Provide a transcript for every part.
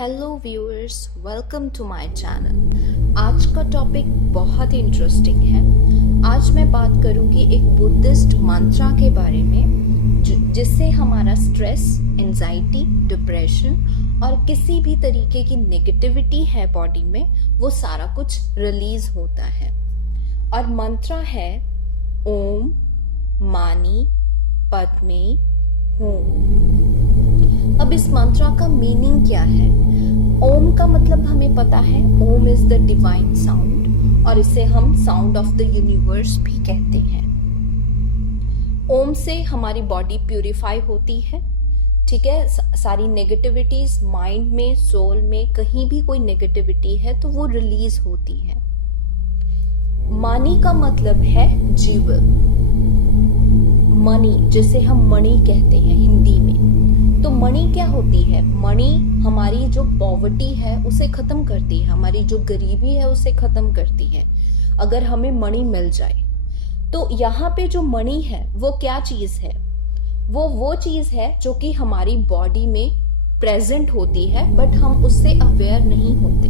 Hello viewers, welcome to my channel. आज का topic बहुत इंटरेस्टिंग है। आज मैं बात करूंगी एक बुद्धिस्ट मंत्रा के बारे में जिससे हमारा स्ट्रेस, एंजाइटी, डिप्रेशन और किसी भी तरीके की नेगेटिविटी है बॉडी में, वो सारा कुछ रिलीज होता है। और मंत्रा है ओम मानी पद्मे हूँ। अब इस मंत्रा का मीनिंग क्या है? ओम का मतलब हमें पता है, ओम इज द डिवाइन साउंड और इसे हम साउंड ऑफ द यूनिवर्स भी कहते हैं। ओम से हमारी बॉडी प्यूरिफाई होती है, ठीक है। सारी नेगेटिविटीज माइंड में, सोल में, कहीं भी कोई नेगेटिविटी है तो वो रिलीज होती है। मानी का मतलब है जीवन, मनी, जिसे हम मणि कहते हैं हिंदी में। तो मणि क्या होती है? मणि हमारी जो पॉवर्टी है उसे खत्म करती है, हमारी जो गरीबी है उसे खत्म करती है अगर हमें मणि मिल जाए। तो यहाँ पे जो मणि है वो क्या चीज है? वो चीज है जो कि हमारी बॉडी में प्रेजेंट होती है बट हम उससे अवेयर नहीं होते।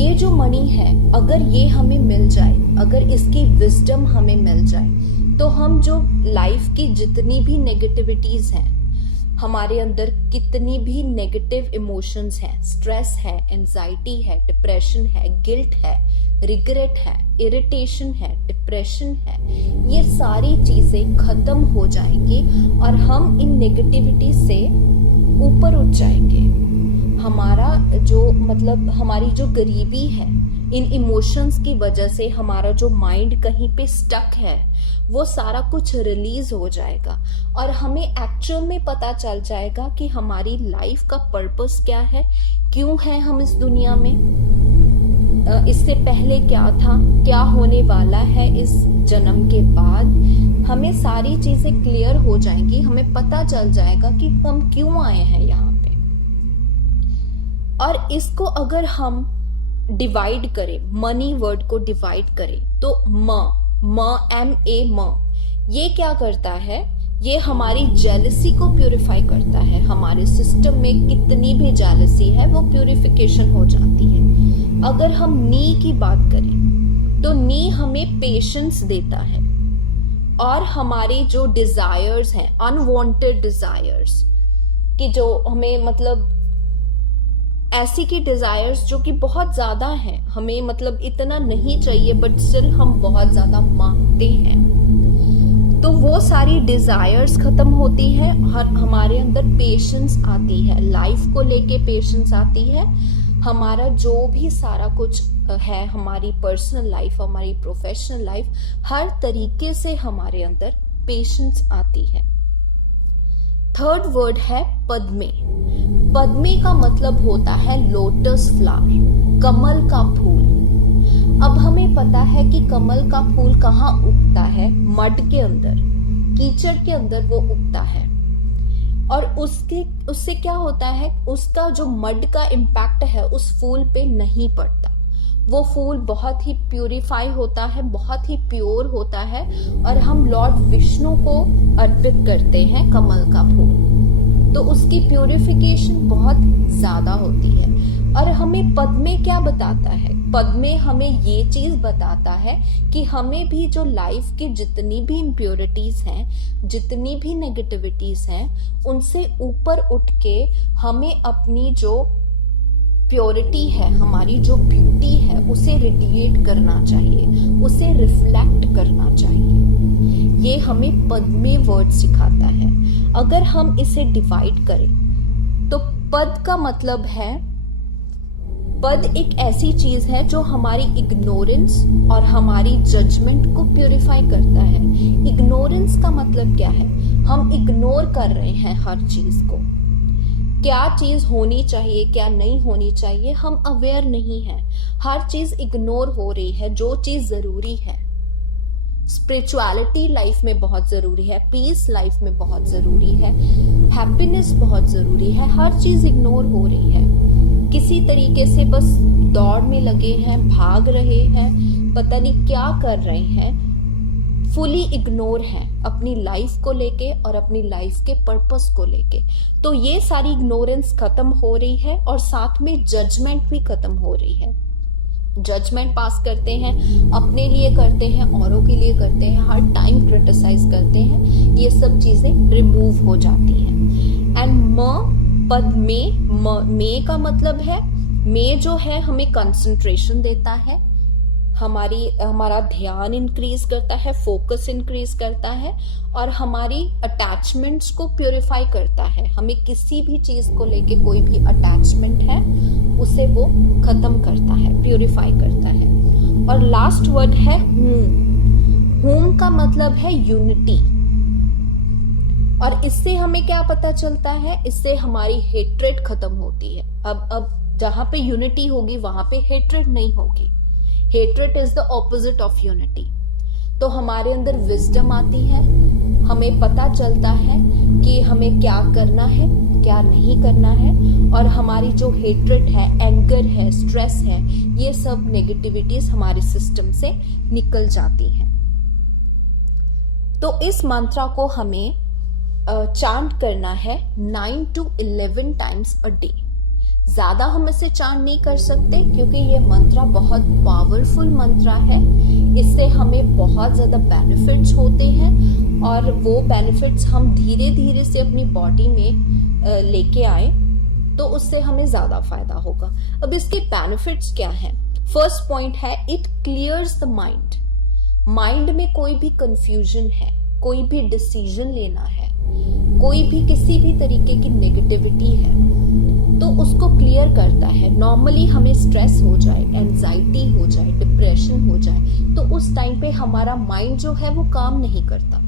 ये जो मणि है, अगर ये हमें मिल जाए, अगर इसकी विजडम हमें मिल जाए, तो हम जो लाइफ की जितनी भी नेगेटिविटीज हैं, हमारे अंदर कितनी भी नेगेटिव इमोशंस हैं, स्ट्रेस है, एंजाइटी है, डिप्रेशन है, गिल्ट है, रिग्रेट है, इरिटेशन है, डिप्रेशन है, ये सारी चीजें खत्म हो जाएंगी और हम इन नेगेटिविटी से ऊपर उठ जाएंगे। हमारा जो हमारी जो गरीबी है, इन इमोशंस की वजह से हमारा जो माइंड कहीं पे स्टक है, वो सारा कुछ रिलीज हो जाएगा और हमें एक्चुअल में पता चल जाएगा कि हमारी लाइफ का पर्पस क्या है, क्यों है हम इस दुनिया में, इससे पहले क्या था, क्या होने वाला है इस जन्म के बाद। हमें सारी चीजें क्लियर हो जाएंगी, हमें पता चल जाएगा कि हम क्यों आए हैं यहाँ पे। और इसको अगर हम डिवाइड करें, मनी वर्ड को डिवाइड करें, तो M-A, ये क्या करता है? ये हमारी जेलसी को प्यूरिफाई करता है। हमारे सिस्टम में कितनी भी जेलसी है वो प्यूरिफिकेशन हो जाती है। अगर हम नी की बात करें तो नी हमें पेशेंस देता है और हमारे जो डिजायर्स हैं, अनवांटेड डिजायर्स, कि जो हमें ऐसी की डिजायर्स जो कि बहुत ज्यादा है, हमें इतना नहीं चाहिए बट स्टिल हम बहुत ज्यादा मांगते हैं, तो वो सारी डिजायर्स खत्म होती है और हमारे अंदर पेशेंस आती है, लाइफ को लेके पेशेंस आती है। हमारा जो भी सारा कुछ है, हमारी पर्सनल लाइफ, हमारी प्रोफेशनल लाइफ, हर तरीके से हमारे अंदर पेशेंस आती है। थर्ड वर्ड है पद्मे। पद्मे का मतलब होता है लोटस फ्लावर, कमल का फूल। अब हमें पता है कि कमल का फूल कहाँ उगता है? मड के अंदर, कीचड़ के अंदर वो उगता है। और उससे क्या होता है? उसका जो मड का इम्पैक्ट है उस फूल पे नहीं पड़ता। वो फूल बहुत ही प्यूरिफाई होता है, बहुत ही प्योर होता है और हम लॉर्ड विष्णु को अर्पित करते हैं कमल का फूल, तो उसकी प्यूरिफिकेशन बहुत ज्यादा होती है। और हमें पद्मे क्या बताता है? पद्मे हमें ये चीज बताता है कि हमें भी जो लाइफ की जितनी भी इम्प्योरिटीज हैं, जितनी भी नेगेटिविटीज हैं, उनसे ऊपर उठ के हमें अपनी जो प्योरिटी है, हमारी जो ब्यूटी है, उसे रेडिएट करना चाहिए, उसे रिफ्लेक्ट करना चाहिए। ये हमें पद्मे वर्ड सिखाता है। अगर हम इसे डिवाइड करें तो पद का मतलब है, पद एक ऐसी चीज है जो हमारी इग्नोरेंस और हमारी जजमेंट को प्यूरिफाई करता है। इग्नोरेंस का मतलब क्या है? हम इग्नोर कर रहे हैं हर चीज को, क्या चीज होनी चाहिए, क्या नहीं होनी चाहिए, हम अवेयर नहीं है। हर चीज इग्नोर हो रही है, जो चीज जरूरी है। स्पिरिचुअलिटी लाइफ में बहुत जरूरी है, पीस लाइफ में बहुत जरूरी है, हैप्पीनेस बहुत जरूरी है, हर चीज इग्नोर हो रही है। किसी तरीके से बस दौड़ में लगे हैं, भाग रहे हैं, पता नहीं क्या कर रहे हैं, फुली इग्नोर हैं अपनी लाइफ को लेके और अपनी लाइफ के पर्पस को लेके। तो ये सारी इग्नोरेंस खत्म हो रही है और साथ में जजमेंट भी खत्म हो रही है। जजमेंट पास करते हैं, अपने लिए करते हैं, औरों के लिए करते हैं, हर टाइम क्रिटिसाइज करते हैं, ये सब चीजें रिमूव हो जाती हैं। एंड पद में का मतलब है, में जो है हमें कंसंट्रेशन देता है, हमारा ध्यान इंक्रीज करता है, फोकस इंक्रीज करता है और हमारी अटैचमेंट्स को प्योरीफाई करता है। हमें किसी भी चीज को लेके कोई भी अटैचमेंट है उसे वो खत्म करता है, प्योरीफाई करता है। और लास्ट वर्ड है होम का मतलब है यूनिटी। और इससे हमें क्या पता चलता है, इससे हमारी हेट्रेड खत्म होती है। अब जहां पे यूनिटी होगी वहां पे हेट्रेड नहीं होगी। Hatred is the opposite of unity. तो हमारे अंदर विजडम आती है, हमें पता चलता है कि हमें क्या करना है, क्या नहीं करना है, और हमारी जो हेट्रेड है, एंगर है, स्ट्रेस है, ये सब नेगेटिविटीज हमारे सिस्टम से निकल जाती हैं। तो इस मंत्रा को हमें चांट करना है 9 to 11 टाइम्स अ डे। ज्यादा हम इसे चांट नहीं कर सकते क्योंकि ये मंत्रा बहुत पावरफुल मंत्रा है। इससे हमें बहुत ज्यादा बेनिफिट्स होते हैं और वो बेनिफिट्स हम धीरे धीरे से अपनी बॉडी में लेके आए तो उससे हमें ज्यादा फायदा होगा। अब इसके बेनिफिट्स क्या हैं? फर्स्ट पॉइंट है, it clears the mind. Mind में कोई भी कंफ्यूजन है, कोई भी डिसीजन लेना है, कोई भी किसी भी तरीके की नेगेटिविटी है तो उसको क्लियर करता है। नॉर्मली हमें स्ट्रेस हो जाए, एंजाइटी हो जाए, डिप्रेशन हो जाए तो उस टाइम पे हमारा माइंड जो है वो काम नहीं करता,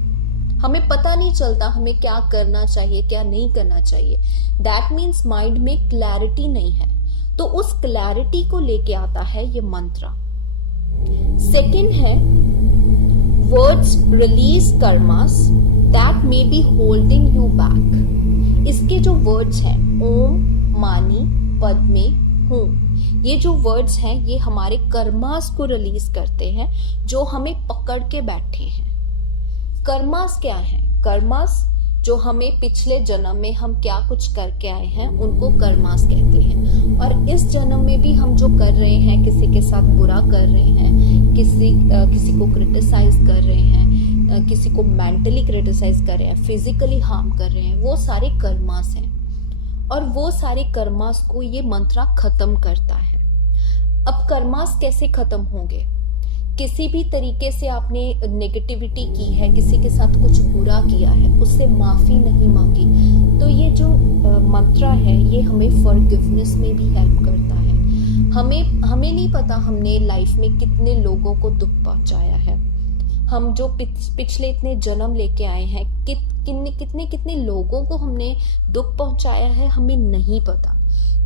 हमें पता नहीं चलता हमें क्या करना चाहिए, क्या नहीं करना चाहिए। दैट मीन्स माइंड में क्लैरिटी नहीं है, तो उस क्लैरिटी को लेके आता है ये मंत्रा। सेकंड है, words release karmas that may be holding you back. इसके जो वर्ड्स हैं ओम, मानी, पद्मे, हूं, ये जो वर्ड्स हैं ये हमारे कर्मास को रिलीज करते हैं जो हमें पकड़ के बैठे हैं। कर्मास क्या है? कर्मास जो हमें पिछले जन्म में हम क्या कुछ करके आए हैं उनको कर्मास कहते हैं। और इस जन्म में भी हम जो कर रहे हैं, किसी के साथ बुरा कर रहे हैं, किसी को क्रिटिसाइज कर रहे हैं, किसी को मेंटली क्रिटिसाइज कर रहे हैं, फिजिकली हार्म कर रहे हैं, वो सारे कर्मास हैं। और वो सारे कर्मास को ये मंत्रा खत्म करता है। अब कर्मास कैसे खत्म होंगे? किसी भी तरीके से आपने नेगेटिविटी की है, किसी के साथ कुछ बुरा किया है, उससे माफी नहीं मांगी, तो ये जो मंत्रा है ये हमें फॉरगिवनेस में भी हेल्प करता है। हमें नहीं पता हमने लाइफ में कितने लोगों को दुख पहुंचाया है। हम जो पिछले इतने जन्म लेके आए हैं, कितने लोगों को हमने दुख पहुंचाया है हमें नहीं पता।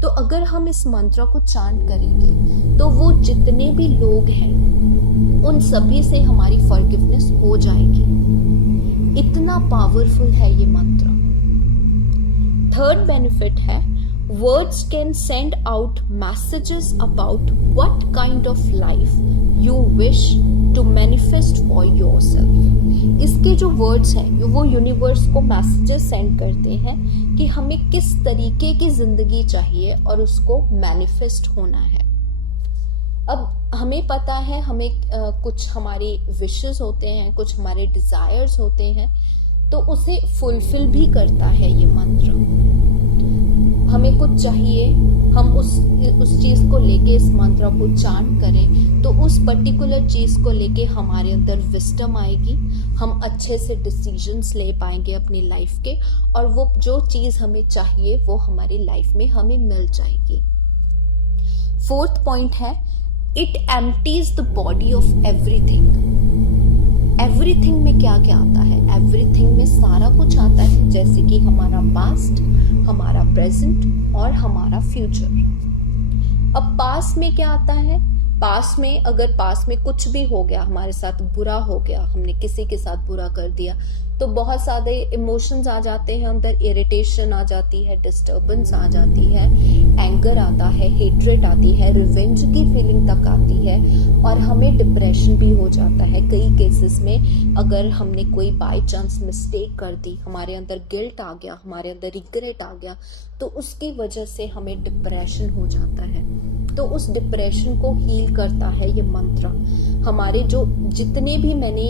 तो अगर हम इस मंत्र को चांट करेंगे तो वो जितने भी लोग हैं उन सभी से हमारी फॉरगिवनेस हो जाएगी। इतना पावरफुल है ये मंत्र। थर्ड बेनिफिट है, words can send out messages about what kind of life you wish to manifest for yourself। इसके जो words हैं वो यूनिवर्स को मैसेजेस सेंड करते हैं कि हमें किस तरीके की जिंदगी चाहिए और उसको मैनिफेस्ट होना है। अब हमें पता है हमें कुछ हमारे विशेस होते हैं, कुछ हमारे डिजायर्स होते हैं, तो उसे फुलफिल भी करता है ये मंत्र। हमें कुछ चाहिए, हम उस चीज को लेके इस मंत्र को चांट करें तो उस पर्टिकुलर चीज को लेके हमारे अंदर विस्डम आएगी, हम अच्छे से डिसीजंस ले पाएंगे अपनी लाइफ के, और वो जो चीज हमें चाहिए वो हमारी लाइफ में हमें मिल जाएगी। फोर्थ पॉइंट है, it empties the body of everything. Everything में क्या क्या आता है? एवरीथिंग में सारा कुछ आता है, जैसे कि हमारा पास्ट, हमारा प्रेजेंट और हमारा फ्यूचर। अब पास्ट में क्या आता है? पास्ट में अगर पास्ट में कुछ भी हो गया, हमारे साथ बुरा हो गया, हमने किसी के साथ बुरा कर दिया, तो बहुत सारे इमोशंस आ जाते हैं अंदर, इरिटेशन आ जाती है, डिस्टर्बेंस आ जाती है, एंगर आता है, हेट्रेट आती है, रिवेंज की फीलिंग तक आती है, और हमें डिप्रेशन भी हो जाता है कई केसेस में। अगर हमने कोई बाय चांस मिस्टेक कर दी, हमारे अंदर गिल्ट आ गया, हमारे अंदर रिग्रेट आ गया, तो उसकी वजह से हमें डिप्रेशन हो जाता है। तो उस डिप्रेशन को हील करता है ये मंत्र। हमारे जो जितने भी मैंने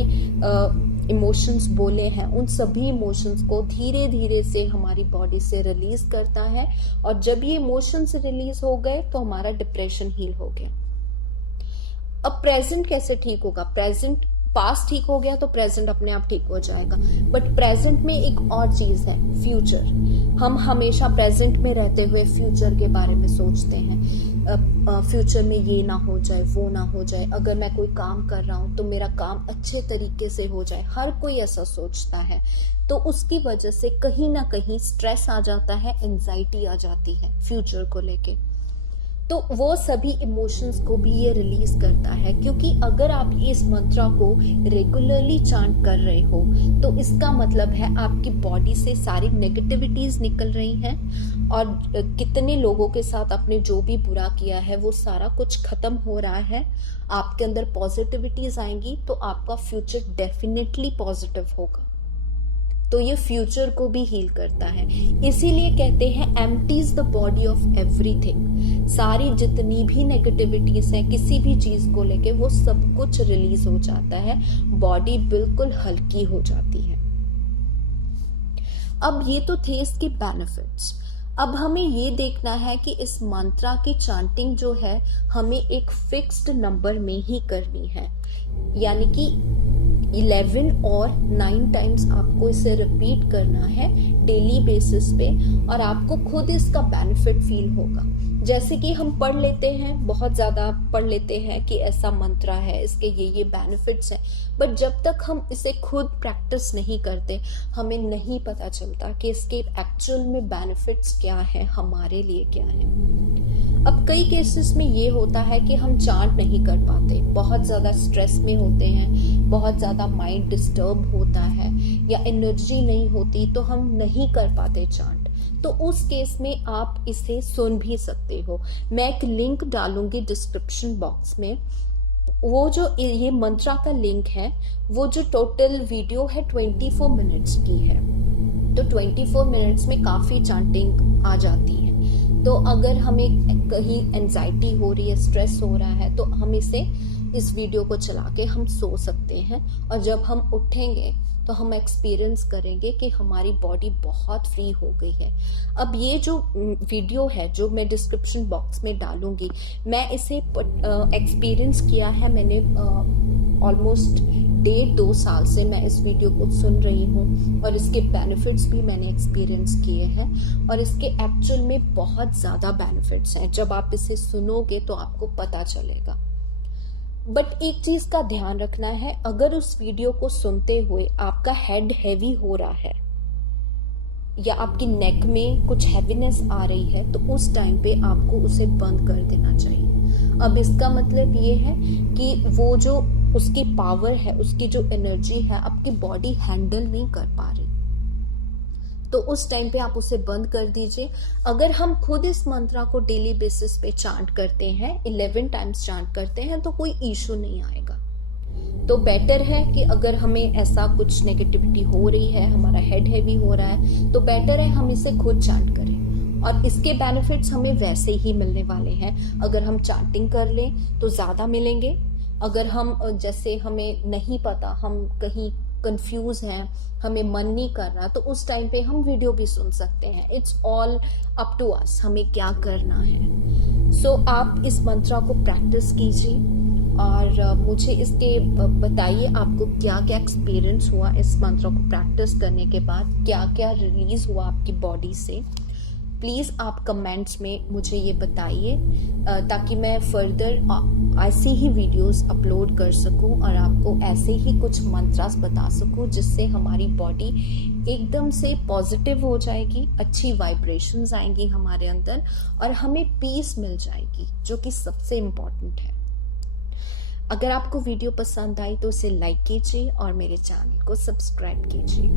इमोशंस बोले हैं, उन सभी इमोशंस को धीरे धीरे से हमारी बॉडी से रिलीज करता है, और जब ये इमोशंस रिलीज हो गए तो हमारा डिप्रेशन हील हो गया। अब प्रेजेंट कैसे ठीक होगा? प्रेजेंट, पास्ट ठीक हो गया तो प्रेजेंट अपने आप ठीक हो जाएगा, बट प्रेजेंट में एक और चीज है, फ्यूचर। हम हमेशा प्रेजेंट में रहते हुए फ्यूचर के बारे में सोचते हैं, फ्यूचर में ये ना हो जाए, वो ना हो जाए, अगर मैं कोई काम कर रहा हूं तो मेरा काम अच्छे तरीके से हो जाए, हर कोई ऐसा सोचता है। तो उसकी वजह से कहीं ना कहीं स्ट्रेस आ जाता है, एंजाइटी आ जाती है फ्यूचर को लेके। तो वो सभी इमोशंस को भी ये रिलीज करता है, क्योंकि अगर आप इस मंत्रा को रेगुलरली चांट कर रहे हो तो इसका मतलब है आपकी बॉडी से सारी नेगेटिविटीज निकल रही हैं, और कितने लोगों के साथ आपने जो भी बुरा किया है वो सारा कुछ खत्म हो रहा है, आपके अंदर पॉजिटिविटीज आएंगी, तो आपका फ्यूचर डेफिनेटली पॉजिटिव होगा। तो ये फ्यूचर को भी हील करता है। इसीलिए कहते हैं empties the body of everything. सारी जितनी भी नेगेटिविटीज हैं किसी भी चीज को लेके, वो सब कुछ रिलीज हो जाता है, बॉडी बिल्कुल हल्की हो जाती है। अब ये तो थे इसके बेनिफिट्स। अब हमें ये देखना है कि इस मंत्रा की चांटिंग जो है हमें एक फिक्स्ड नंबर में ही करनी है, यानी कि 11 और 9 टाइम्स आपको इसे रिपीट करना है डेली बेसिस पे, और आपको खुद इसका बेनिफिट फील होगा। जैसे कि हम पढ़ लेते हैं, बहुत ज़्यादा पढ़ लेते हैं कि ऐसा मंत्रा है, इसके ये बेनिफिट्स हैं, बट जब तक हम इसे खुद प्रैक्टिस नहीं करते हमें नहीं पता चलता कि इसके एक्चुअल में बेनिफिट्स क्या है, हमारे लिए क्या है। अब कई केसेस में ये होता है कि हम चांट नहीं कर पाते, बहुत ज़्यादा स्ट्रेस में होते हैं, बहुत ज़्यादा माइंड डिस्टर्ब होता है, या एनर्जी नहीं होती तो हम नहीं कर पाते चांट। तो उस केस में आप इसे सुन भी सकते हो। मैं एक लिंक डालूंगी डिस्क्रिप्शन बॉक्स में, वो जो ये मंत्रा का लिंक है, वो जो टोटल वीडियो है 24 मिनट्स की है, तो 24 मिनट्स में काफ़ी चांटिंग आ जाती है। तो अगर हमें कहीं एंजाइटी हो रही है, स्ट्रेस हो रहा है, तो हम इस वीडियो को चला के हम सो सकते हैं, और जब हम उठेंगे तो हम एक्सपीरियंस करेंगे कि हमारी बॉडी बहुत फ्री हो गई है। अब ये जो वीडियो है जो मैं डिस्क्रिप्शन बॉक्स में डालूंगी, मैं इसे एक्सपीरियंस किया है, मैंने ऑलमोस्ट 1.5-2 साल से मैं इस वीडियो को सुन रही हूँ, और इसके बेनिफिट्स भी मैंने एक्सपीरियंस किए हैं, और इसके एक्चुअल में बहुत ज़्यादा बेनिफिट्स हैं। जब आप इसे सुनोगे तो आपको पता चलेगा। बट एक चीज का ध्यान रखना है, अगर उस वीडियो को सुनते हुए आपका हेड हैवी हो रहा है, या आपकी नेक में कुछ हैवीनेस आ रही है, तो उस टाइम पे आपको उसे बंद कर देना चाहिए। अब इसका मतलब ये है कि वो जो उसकी पावर है, उसकी जो एनर्जी है, आपकी बॉडी हैंडल नहीं कर पा रही, तो उस टाइम पे आप उसे बंद कर दीजिए। अगर हम खुद इस मंत्रा को डेली बेसिस पे चांट करते हैं, 11 टाइम्स चांट करते हैं, तो कोई इशू नहीं आएगा। तो बेटर है कि अगर हमें ऐसा कुछ नेगेटिविटी हो रही है, हमारा हेड हैवी हो रहा है, तो बेटर है हम इसे खुद चांट करें, और इसके बेनिफिट्स हमें वैसे ही मिलने वाले हैं। अगर हम चांटिंग कर लें तो ज़्यादा मिलेंगे। अगर हम जैसे हमें नहीं पता, हम कहीं कंफ्यूज हैं, हमें मन नहीं कर रहा, तो उस टाइम पे हम वीडियो भी सुन सकते हैं। It's all up to us, हमें क्या करना है। सो आप इस मंत्रा को प्रैक्टिस कीजिए, और मुझे इसके बताइए आपको क्या क्या एक्सपीरियंस हुआ इस मंत्रा को प्रैक्टिस करने के बाद, क्या क्या रिलीज हुआ आपकी बॉडी से। प्लीज़ आप कमेंट्स में मुझे ये बताइए, ताकि मैं फर्दर ऐसी ही वीडियोस अपलोड कर सकूं, और आपको ऐसे ही कुछ मंत्रास बता सकूं, जिससे हमारी बॉडी एकदम से पॉजिटिव हो जाएगी, अच्छी वाइब्रेशंस आएंगी हमारे अंदर, और हमें पीस मिल जाएगी, जो कि सबसे इम्पोर्टेंट है। अगर आपको वीडियो पसंद आई तो उसे लाइक कीजिए और मेरे चैनल को सब्सक्राइब कीजिए।